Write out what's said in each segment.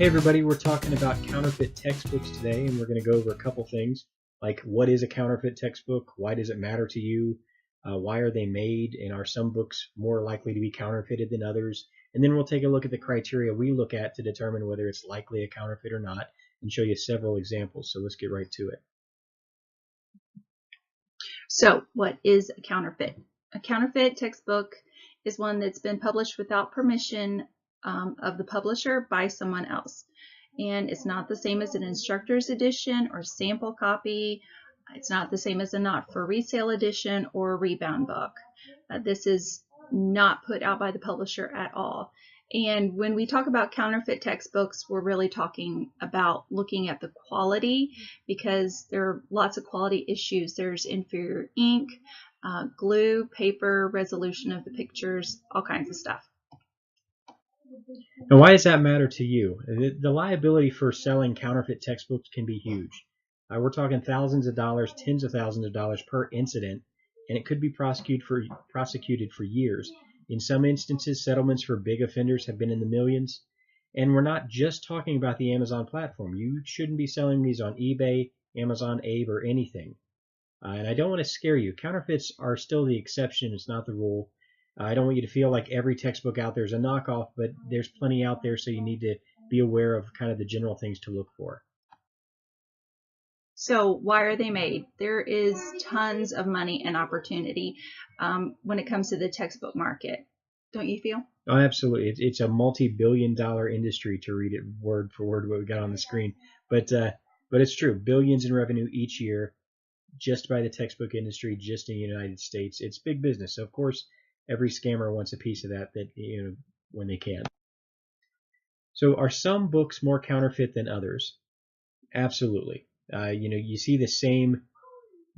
Hey everybody, we're talking about counterfeit textbooks today, and we're going to go over a couple things, like what is a counterfeit textbook, why does it matter to you, why are they made, and are some books more likely to be counterfeited than others, and then we'll take a look at the criteria we look at to determine whether it's likely a counterfeit or not, and show you several examples, so let's get right to it. So, what is a counterfeit? A counterfeit textbook is one that's been published without permission of the publisher by someone else. And it's not the same as an instructor's edition or sample copy. It's not the same as a not for resale edition or a rebound book. This is not put out by the publisher at all. And when we talk about counterfeit textbooks, we're really talking about looking at the quality, because there are lots of quality issues. There's inferior ink, glue, paper, resolution of the pictures, all kinds of stuff. Now, why does that matter to you? The liability for selling counterfeit textbooks can be huge. We're talking thousands of dollars, tens of thousands of dollars per incident, and it could be prosecuted for years. In some instances, settlements for big offenders have been in the millions. And we're not just talking about the Amazon platform. You shouldn't be selling these on eBay, Amazon, Abe, or anything. And I don't want to scare you. Counterfeits are still the exception. It's not the rule. I don't want you to feel like every textbook out there is a knockoff, but there's plenty out there, so you need to be aware of kind of the general things to look for. So why are they made? There is tons of money and opportunity when it comes to the textbook market. Don't you feel? Oh, absolutely. It's a multi-billion-dollar industry, to read it word for word what we got on the screen. But it's true. Billions in revenue each year just by the textbook industry, just in the United States. It's big business. So, of course, every scammer wants a piece of that when they can. So are some books more counterfeit than others? Absolutely. You see the same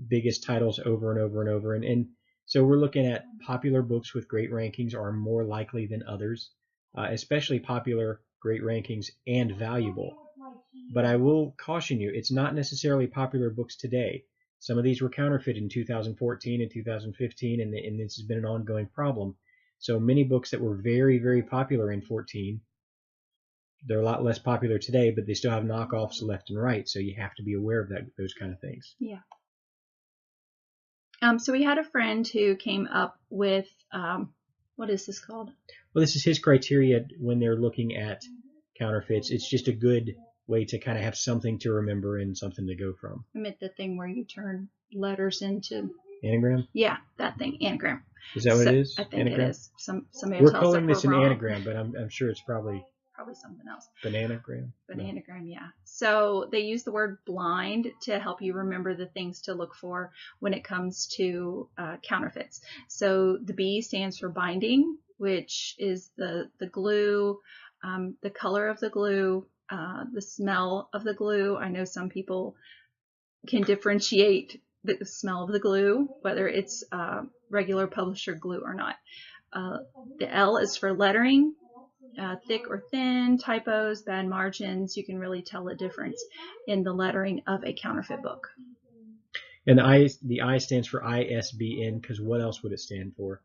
biggest titles over and over and over. And so we're looking at popular books with great rankings are more likely than others, especially popular, great rankings, and valuable. But I will caution you, it's not necessarily popular books today. Some of these were counterfeit in 2014 and 2015, and this has been an ongoing problem. So many books that were very, very popular in 2014, they're a lot less popular today, but they still have knockoffs left and right, so you have to be aware of those kind of things. Yeah. So we had a friend who came up with, what is this called? Well, this is his criteria when they're looking at counterfeits. It's just a good way to kind of have something to remember and something to go from. I meant the thing where you turn letters into... Anagram? Yeah, that thing, anagram. Is that what it is? I think anagram? It is. We're calling this an anagram, but I'm sure it's probably something else. Bananagram? Bananagram, yeah. So they use the word blind to help you remember the things to look for when it comes to counterfeits. So the B stands for binding, which is the glue, the color of the glue, the smell of the glue. I know some people can differentiate the smell of the glue, whether it's regular publisher glue or not. The L is for lettering. Thick or thin, typos, bad margins. You can really tell the difference in the lettering of a counterfeit book. And the I stands for ISBN, because what else would it stand for?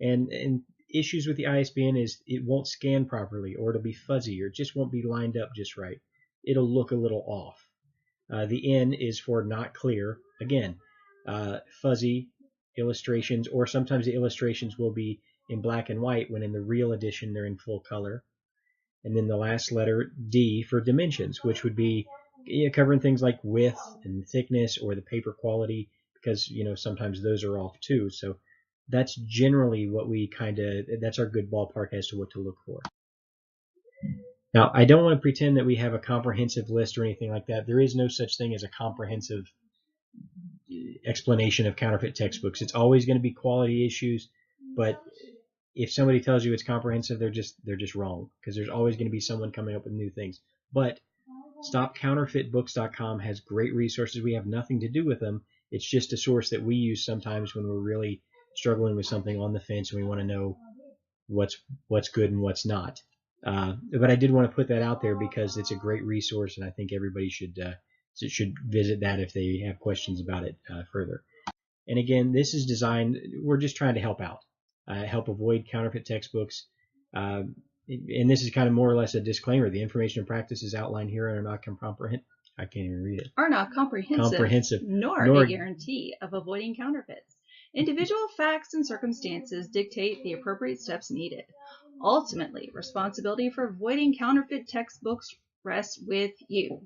And issues with the ISBN is it won't scan properly, or it'll be fuzzy, or it just won't be lined up just right. It'll look a little off. The N is for not clear. Again, fuzzy illustrations, or sometimes the illustrations will be in black and white when in the real edition they're in full color. And then the last letter, D, for dimensions, which would be covering things like width and thickness or the paper quality, because sometimes those are off too. So that's generally what that's our good ballpark as to what to look for. Now, I don't want to pretend that we have a comprehensive list or anything like that. There is no such thing as a comprehensive explanation of counterfeit textbooks. It's always going to be quality issues, but if somebody tells you it's comprehensive, they're just wrong, because there's always going to be someone coming up with new things. But StopCounterfeitBooks.com has great resources. We have nothing to do with them. It's just a source that we use sometimes when we're really struggling with something on the fence and we want to know what's good and what's not. But I did want to put that out there because it's a great resource, and I think everybody should visit that if they have questions about it further. And again, this is designed, we're just trying to help out. Help avoid counterfeit textbooks. and this is kind of more or less a disclaimer. The information and practices outlined here are not comprehensive. I can't even read it. Are not comprehensive, nor a guarantee of avoiding counterfeits. Individual facts and circumstances dictate the appropriate steps needed. Ultimately, responsibility for avoiding counterfeit textbooks rests with you.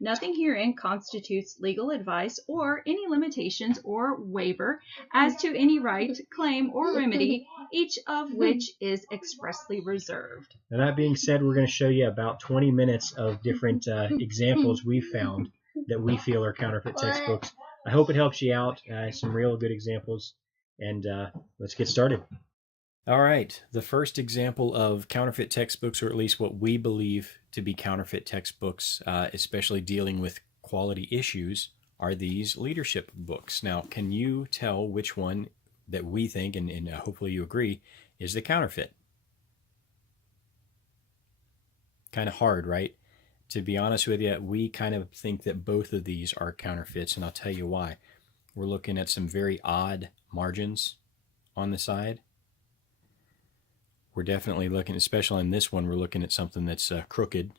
Nothing herein constitutes legal advice or any limitations or waiver as to any right, claim, or remedy, each of which is expressly reserved. Now, that being said, we're going to show you about 20 minutes of different examples we found that we feel are counterfeit textbooks. I hope it helps you out. Some real good examples. And let's get started. All right. The first example of counterfeit textbooks, or at least what we believe to be counterfeit textbooks, especially dealing with quality issues, are these leadership books. Now, can you tell which one that we think, and hopefully you agree, is the counterfeit? Kind of hard, right? To be honest with you, we kind of think that both of these are counterfeits, and I'll tell you why. We're looking at some very odd margins on the side. We're definitely looking, especially in this one, we're looking at something that's crooked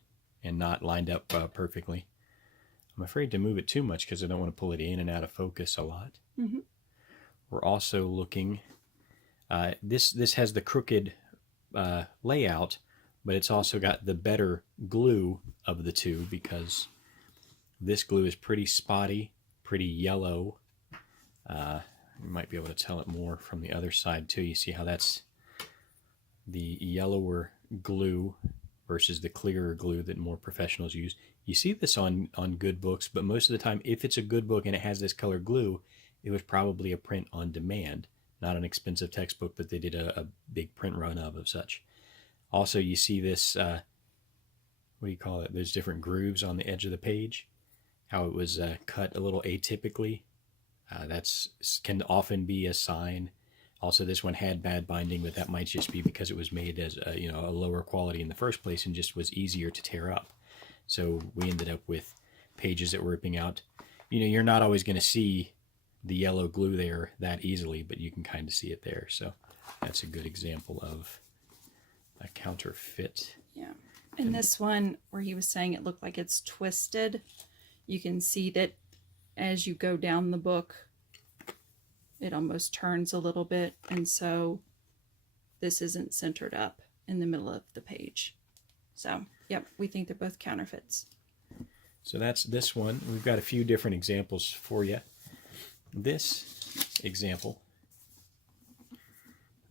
and not lined up perfectly. I'm afraid to move it too much because I don't want to pull it in and out of focus a lot. Mm-hmm. We're also looking, this has the crooked layout, but it's also got the better glue of the two because this glue is pretty spotty, pretty yellow. You might be able to tell it more from the other side too. You see how that's the yellower glue versus the clearer glue that more professionals use. You see this on good books, but most of the time, if it's a good book and it has this color glue, it was probably a print on demand, not an expensive textbook that they did a big print run of such. Also, you see this, what do you call it? There's different grooves on the edge of the page, how it was cut a little atypically. That's can often be a sign. Also, this one had bad binding, but that might just be because it was made as a lower quality in the first place and just was easier to tear up. So we ended up with pages that were ripping out. You're not always going to see the yellow glue there that easily, but you can kind of see it there. So that's a good example of a counterfeit. Yeah. And this one where he was saying it looked like it's twisted, you can see that as you go down the book, it almost turns a little bit, and so this isn't centered up in the middle of the page. So, yep, we think they're both counterfeits. So that's this one. We've got a few different examples for you. This example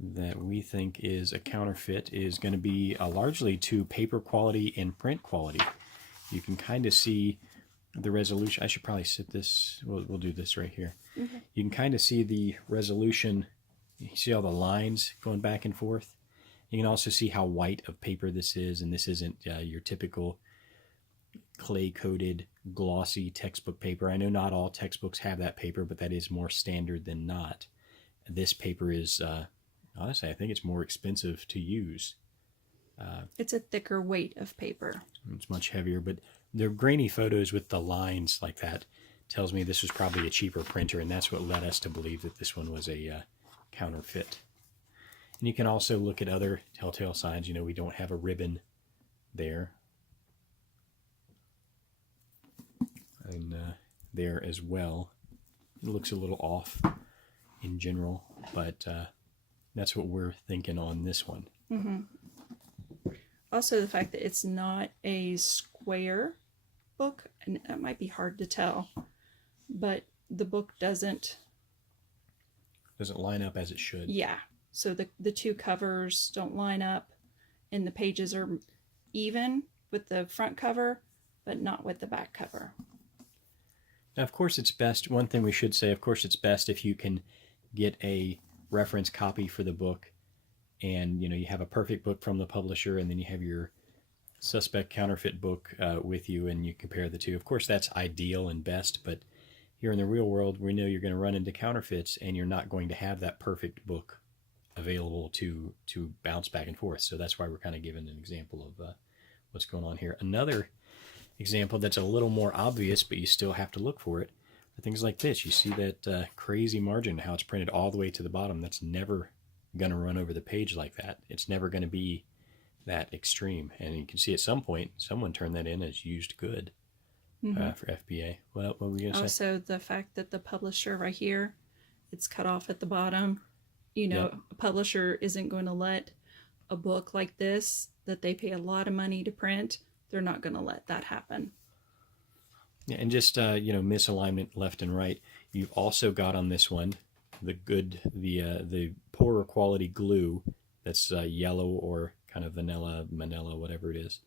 that we think is a counterfeit is going to be largely to paper quality and print quality. You can kind of see the resolution. I should probably sit this, we'll do this right here. Okay. You can kind of see the resolution. You see all the lines going back and forth. You can also see how white of paper this is, and this isn't your typical clay-coated, glossy textbook paper. I know not all textbooks have that paper, but that is more standard than not. This paper is, honestly, I think it's more expensive to use. It's a thicker weight of paper. It's much heavier, but the grainy photos with the lines like that tells me this was probably a cheaper printer, and that's what led us to believe that this one was a counterfeit. And you can also look at other telltale signs. We don't have a ribbon there. And there as well. It looks a little off in general, but that's what we're thinking on this one. Mm-hmm. Also, the fact that it's not a square book, and that might be hard to tell, but the book doesn't line up as it should. Yeah. So the two covers don't line up, and the pages are even with the front cover, but not with the back cover. Now, of course, it's best, one thing we should say, of course, it's best if you can get a reference copy for the book, and you have a perfect book from the publisher, and then you have your suspect counterfeit book with you, and you compare the two. Of course, that's ideal and best, but here in the real world, we know you're going to run into counterfeits, and you're not going to have that perfect book available to bounce back and forth. So that's why we're kind of giving an example of what's going on here. Another example that's a little more obvious, but you still have to look for it, are things like this. You see that crazy margin, how it's printed all the way to the bottom. That's never going to run over the page like that. It's never going to be that extreme. And you can see at some point someone turned that in as used good for FBA. What were we going to say? Also, the fact that the publisher right here, it's cut off at the bottom. You know, a publisher isn't going to let a book like this that they pay a lot of money to print, they're not going to let that happen. Yeah, and just misalignment left and right. You've also got on this one the poorer quality glue that's yellow or kind of manila, whatever it is,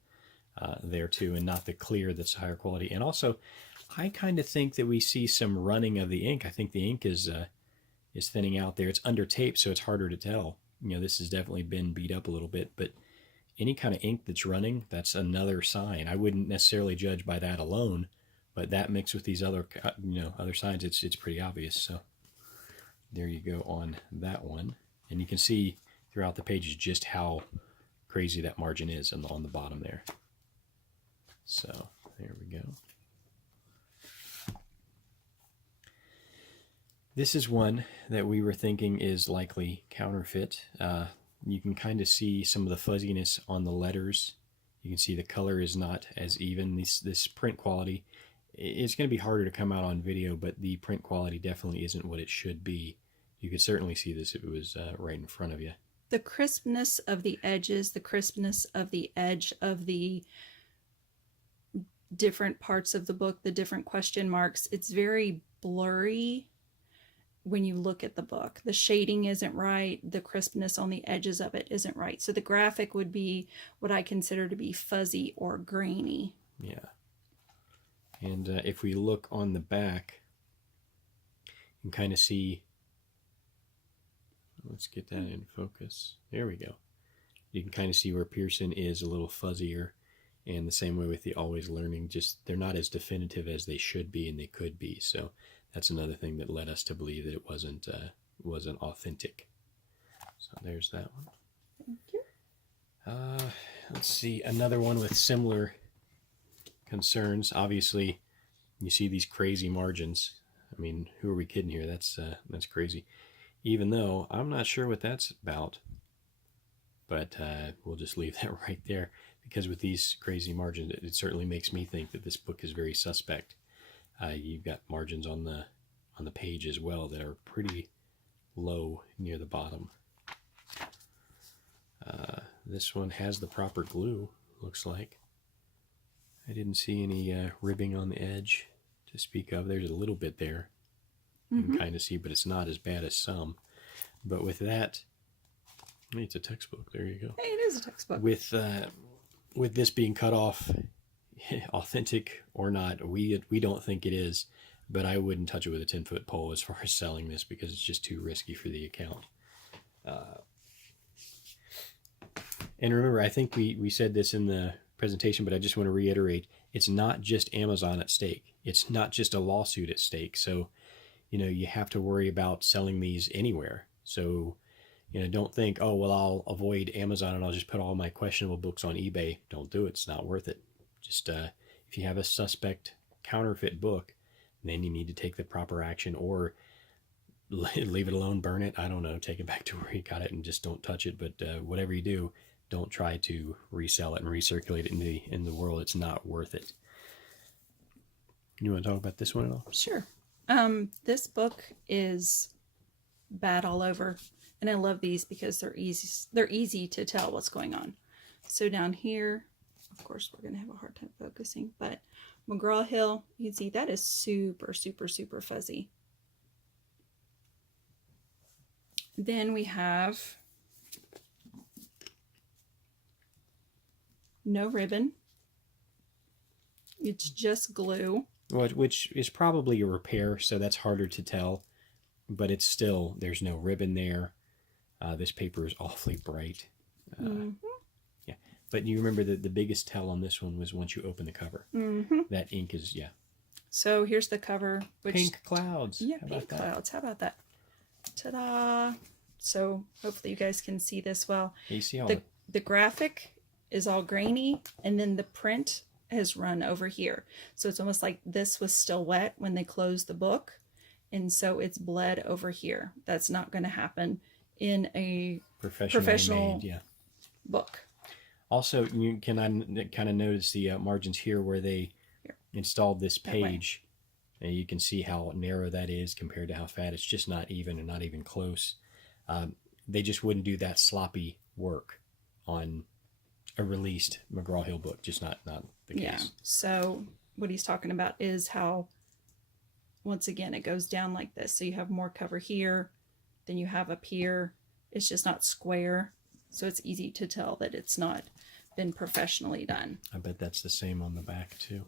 there too, and not the clear that's higher quality. And also, I kind of think that we see some running of the ink. I think the ink is thinning out there. It's under tape, so it's harder to tell. This has definitely been beat up a little bit, but any kind of ink that's running, that's another sign. I wouldn't necessarily judge by that alone, but that mixed with these other signs, it's pretty obvious. So there you go on that one. And you can see throughout the pages just how crazy that margin is on the bottom there. So there we go. This is one that we were thinking is likely counterfeit. You can kind of see some of the fuzziness on the letters. You can see the color is not as even. This print quality, it's going to be harder to come out on video, but the print quality definitely isn't what it should be. You could certainly see this if it was right in front of you. The crispness of the edges, the crispness of the edge of the different parts of the book, the different question marks, it's very blurry when you look at the book. The shading isn't right. The crispness on the edges of it isn't right. So the graphic would be what I consider to be fuzzy or grainy. Yeah. And if we look on the back, you can kind of see, let's get that in focus. There we go. You can kind of see where Pearson is a little fuzzier, and the same way with the Always Learning, just they're not as definitive as they should be and they could be. So that's another thing that led us to believe that it wasn't authentic. So there's that one. Thank you. Let's see, another one with similar concerns. Obviously, you see these crazy margins. I mean, who are we kidding here? That's crazy. Even though I'm not sure what that's about, but we'll just leave that right there, because with these crazy margins, it certainly makes me think that this book is very suspect. You've got margins on the page as well that are pretty low near the bottom. This one has the proper glue, looks like. I didn't see any ribbing on the edge to speak of. There's a little bit there. You can kind of see, but it's not as bad as some. But with that, it's a textbook. There you go. Hey, it is a textbook. With this being cut off, authentic or not, we don't think it is, but I wouldn't touch it with a 10-foot pole as far as selling this, because it's just too risky for the account. And remember, I think we said this in the presentation, but I just want to reiterate, it's not just Amazon at stake. It's not just a lawsuit at stake. So, you have to worry about selling these anywhere. So, don't think, oh, well, I'll avoid Amazon and I'll just put all my questionable books on eBay. Don't do it. It's not worth it. Just if you have a suspect counterfeit book, then you need to take the proper action, or leave it alone, burn it. I don't know. Take it back to where you got it and just don't touch it. But whatever you do, don't try to resell it and recirculate it in the world. It's not worth it. You want to talk about this one at all? Sure. This book is bad all over, and I love these because they're easy to tell what's going on. So down here, of course, we're going to have a hard time focusing, but McGraw-Hill, you can see that is super, super, super fuzzy. Then we have no ribbon. It's just glue. Which is probably a repair, so that's harder to tell, but it's still, there's no ribbon there. This paper is awfully bright. Yeah, but you remember that the biggest tell on this one was once you open the cover. That ink is, yeah. So here's the cover. Pink clouds. Yeah, pink clouds. How about that? Ta-da! So hopefully you guys can see this well. You see all the graphic is all grainy, and then the print has run over here. So it's almost like this was still wet when they closed the book, and so it's bled over here. That's not going to happen in a professional made, yeah. book. Also, you can kind of notice the margins here where they installed this page. And you can see how narrow that is compared to how fat. It's just not even and not even close. They just wouldn't do that sloppy work on a released McGraw-Hill book. Just not the case. Yeah. So what he's talking about is how, once again, it goes down like this. So you have more cover here than you have up here. It's just not square. So it's easy to tell that it's not been professionally done. I bet that's the same on the back too.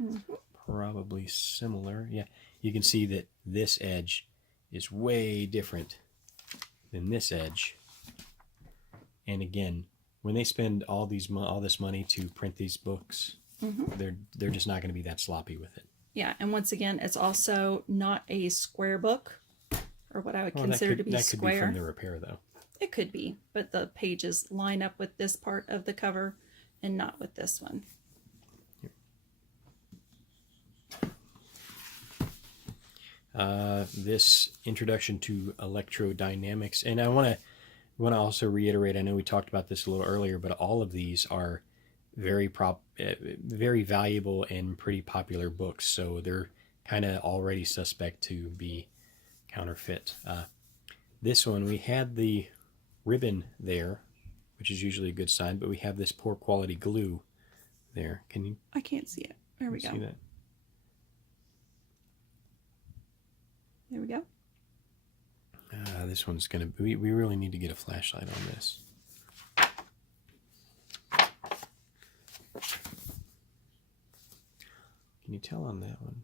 Mm-hmm. Probably similar. Yeah. You can see that this edge is way different than this edge. And again, when they spend all this money to print these books, they're just not going to be that sloppy with it. Yeah, and once again, it's also not a square book, or what I would consider to be that square. Could be from the repair, though. It could be, but the pages line up with this part of the cover and not with this one. This introduction to electrodynamics, and I want to also reiterate, I know we talked about this a little earlier, but all of these are very valuable and pretty popular books, so they're kind of already suspect to be counterfeit. This one, we had the ribbon there, which is usually a good sign, but we have this poor quality glue there. Can you? I can't see it. There we go. See that? There we go. This one's gonna. We really need to get a flashlight on this. Can you tell on that one?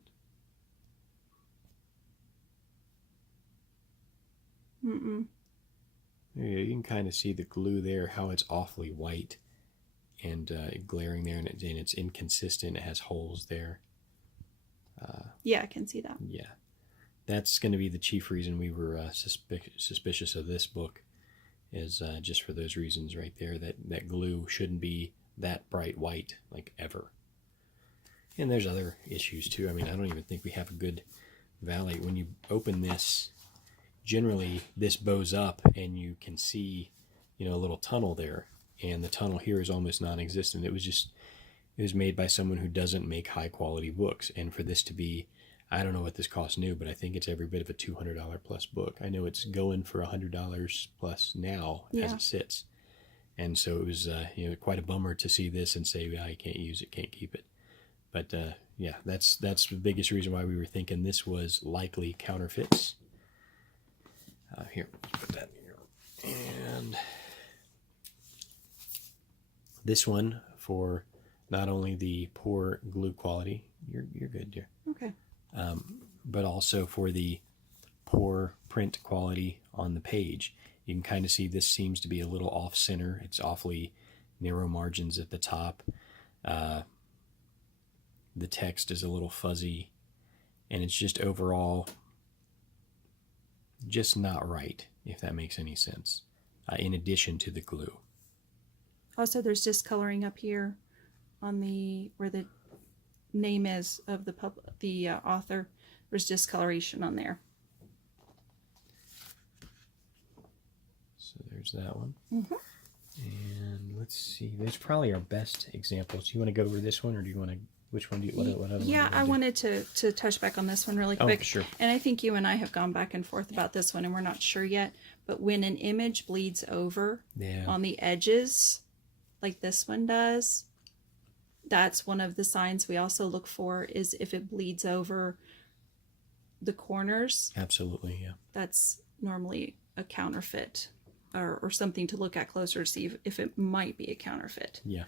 Mm-mm. There you go. You can kind of see the glue there, how it's awfully white and glaring there, and it's inconsistent. It has holes there. Yeah, I can see that. Yeah. That's going to be the chief reason we were suspicious of this book, is just for those reasons right there, that glue shouldn't be that bright white, like, ever. And there's other issues too. I mean, I don't even think we have a good valley. When you open this, generally this bows up and you can see, a little tunnel there, and the tunnel here is almost non-existent. It was made by someone who doesn't make high quality books, and for this to be, I don't know what this cost new, but I think it's every bit of a $200 plus book. I know it's going for $100 plus now as it sits. And so it was quite a bummer to see this and say, I can't use it, can't keep it. But yeah, that's the biggest reason why we were thinking this was likely counterfeits. Here, let's put that here. And this one, for not only the poor glue quality, you're good, dear. Okay. But also for the poor print quality on the page. You can kind of see this seems to be a little off center. It's awfully narrow margins at the top. The text is a little fuzzy, and it's just overall just not right, if that makes any sense, in addition to the glue. Also, there's discoloring up here on where the name is of the author. There's discoloration on there. So there's that one. Mm-hmm. And let's see, there's probably our best examples. Do you want to go over this one, or do you want to? Which one do you? What other yeah, one I wanted to touch back on this one really quick. Oh, sure. And I think you and I have gone back and forth about this one, and we're not sure yet. But when an image bleeds over on the edges, like this one does, that's one of the signs we also look for, is if it bleeds over the corners. Absolutely, yeah. That's normally a counterfeit, or something to look at closer to see if it might be a counterfeit. Yeah.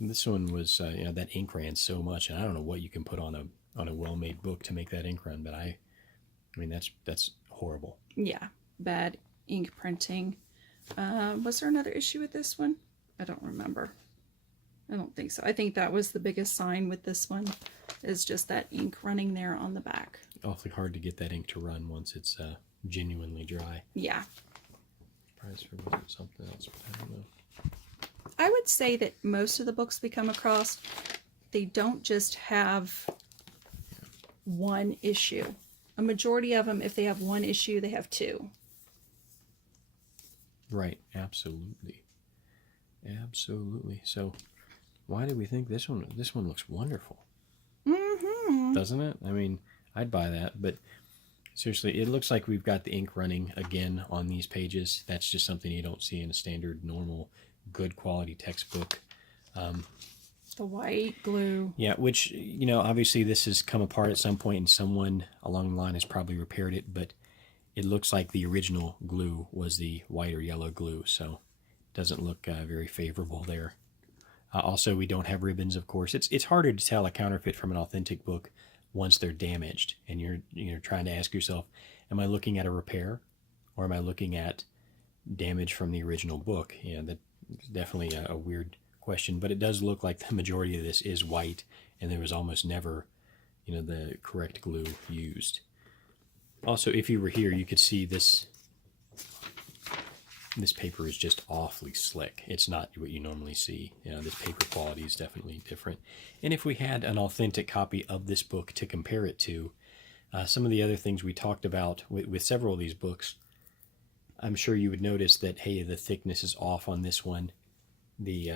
This one was, that ink ran so much, and I don't know what you can put on a well-made book to make that ink run, but I mean that's horrible. Yeah, bad ink printing. Was there another issue with this one? I don't remember. I don't think so. I think that was the biggest sign with this one, is just that ink running there on the back. Awfully hard to get that ink to run once it's genuinely dry. Yeah. Surprised there wasn't something else, but I don't know. I would say that most of the books we come across, they don't just have one issue. A majority of them, if they have one issue, they have two. Right, absolutely. Absolutely. So why do we think this one looks wonderful? Mm-hmm. Doesn't it? I mean, I'd buy that, but seriously, it looks like we've got the ink running again on these pages. That's just something you don't see in a standard, normal, good quality textbook. The white glue. Yeah, which, obviously this has come apart at some point and someone along the line has probably repaired it, but it looks like the original glue was the white or yellow glue, so it doesn't look very favorable there. Also, we don't have ribbons, of course. It's harder to tell a counterfeit from an authentic book once they're damaged, and you're trying to ask yourself, am I looking at a repair, or am I looking at damage from the original book? Yeah, that's definitely a weird question, but it does look like the majority of this is white, and there was almost never, the correct glue used. Also, if you were here, you could see this paper is just awfully slick. It's not what you normally see. This paper quality is definitely different. And if we had an authentic copy of this book to compare it to, some of the other things we talked about with several of these books, I'm sure you would notice that, hey, the thickness is off on this one. The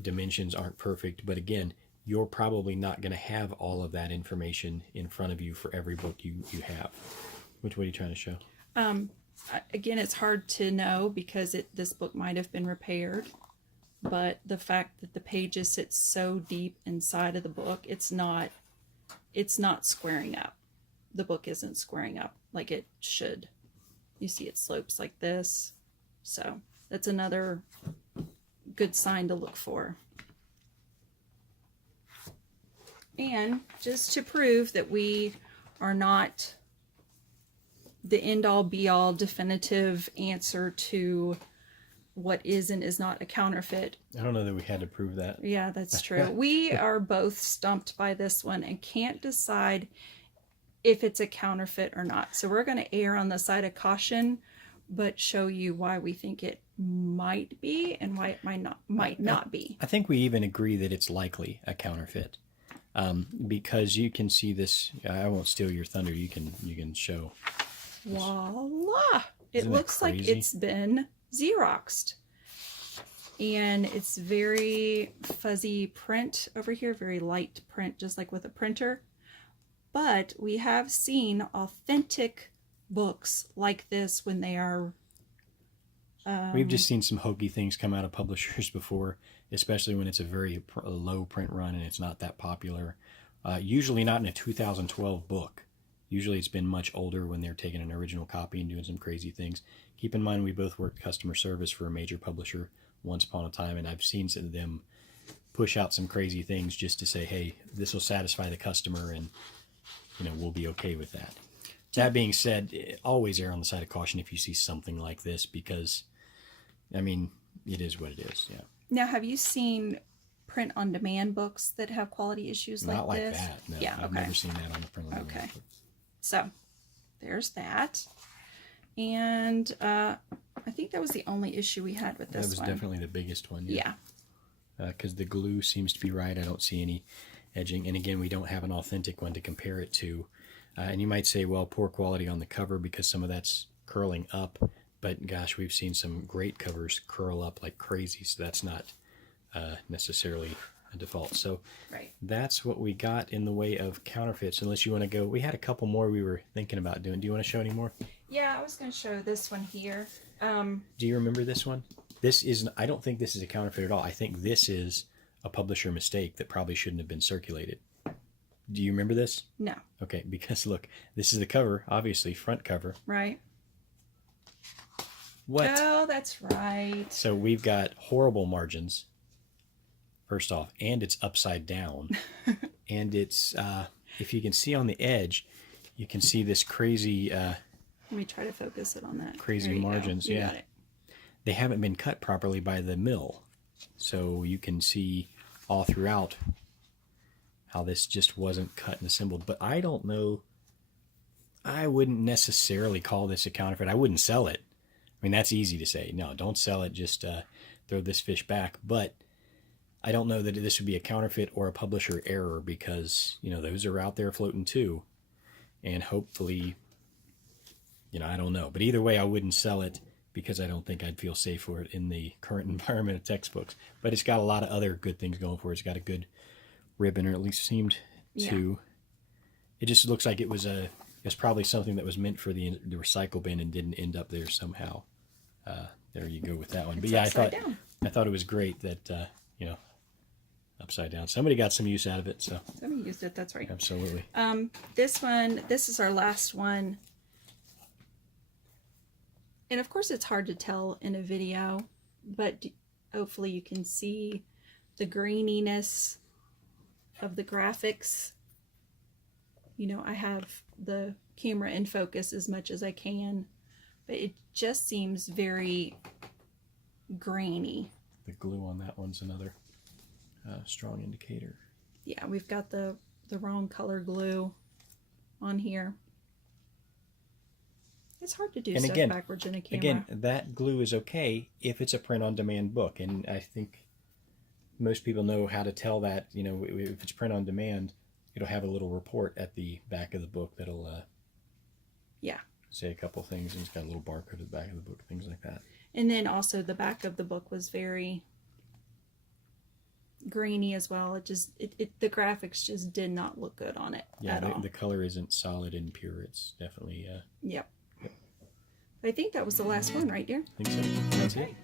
dimensions aren't perfect. But again, you're probably not going to have all of that information in front of you for every book you have. What are you trying to show? Again, it's hard to know because this book might have been repaired, but the fact that the pages sit so deep inside of the book, it's not squaring up. The book isn't squaring up like it should. You see it slopes like this. So that's another good sign to look for. And just to prove that we are not the end-all be-all definitive answer to what is and is not a counterfeit. I don't know that we had to prove that. Yeah, that's true. We are both stumped by this one and can't decide if it's a counterfeit or not. So we're going to err on the side of caution, but show you why we think it might be and why it might not be. I think we even agree that it's likely a counterfeit. Because you can see this. I won't steal your thunder. You can show. Voila! It looks like it's been Xeroxed. And it's very fuzzy print over here, very light print, just like with a printer. But we have seen authentic books like this when they are... We've just seen some hokey things come out of publishers before, especially when it's a very low print run and it's not that popular. Usually not in a 2012 book. Usually it's been much older when they're taking an original copy and doing some crazy things. Keep in mind we both worked customer service for a major publisher once upon a time, and I've seen some of them push out some crazy things just to say, hey, this will satisfy the customer and we'll be okay with that. That being said, always err on the side of caution if you see something like this because, I mean, it is what it is, yeah. Now, have you seen print-on-demand books that have quality issues like this? Not like that, no. Yeah, I've never seen that on a print-on-demand Okay. book. So, there's that. And I think that was the only issue we had with this one. That was definitely the biggest one. Yeah. Because the glue seems to be right. I don't see any edging. And again, we don't have an authentic one to compare it to. And you might say, well, poor quality on the cover because some of that's curling up. But gosh, we've seen some great covers curl up like crazy. So that's not necessarily a default. So right. That's what we got in the way of counterfeits. Unless you want to go, we had a couple more we were thinking about doing. Do you want to show any more? Yeah, I was going to show this one here. Do you remember this one? I don't think this is a counterfeit at all. I think this is a publisher mistake that probably shouldn't have been circulated. Do you remember this? No. Okay, because look, this is the cover, obviously, front cover. Right. What? Oh, that's right. So we've got horrible margins, first off, and it's upside down. And it's, if you can see on the edge, you can see this crazy... Let me try to focus it on that. Crazy margins, you yeah. got it. They haven't been cut properly by the mill. So you can see all throughout how this just wasn't cut and assembled. But I don't know. I wouldn't necessarily call this a counterfeit. I wouldn't sell it. I mean, that's easy to say. No, don't sell it. Just throw this fish back. But I don't know that this would be a counterfeit or a publisher error because, those are out there floating too. And hopefully, I don't know. But either way, I wouldn't sell it because I don't think I'd feel safe for it in the current environment of textbooks. But it's got a lot of other good things going for it. It's got a good ribbon, or at least seemed to. It just looks like it's probably something that was meant for the recycle bin and didn't end up there somehow. There you go with that one. But yeah, I thought it was great that upside down. Somebody got some use out of it. So somebody used it. That's right. Absolutely. This is our last one. And of course it's hard to tell in a video, but hopefully you can see the graininess of the graphics. I have the camera in focus as much as I can, but it just seems very grainy. The glue on that one's another strong indicator. Yeah, we've got the wrong color glue on here. It's hard to do stuff backwards in a camera. Again, that glue is okay if it's a print-on-demand book, and I think most people know how to tell that. If it's print-on-demand, it'll have a little report at the back of the book that'll say a couple things, and it's got a little barcode at the back of the book, things like that. And then also the back of the book was very grainy as well. The graphics just did not look good on it at all. The color isn't solid and pure. It's definitely Yep. I think that was the last one, right, dear? I think so. That's it.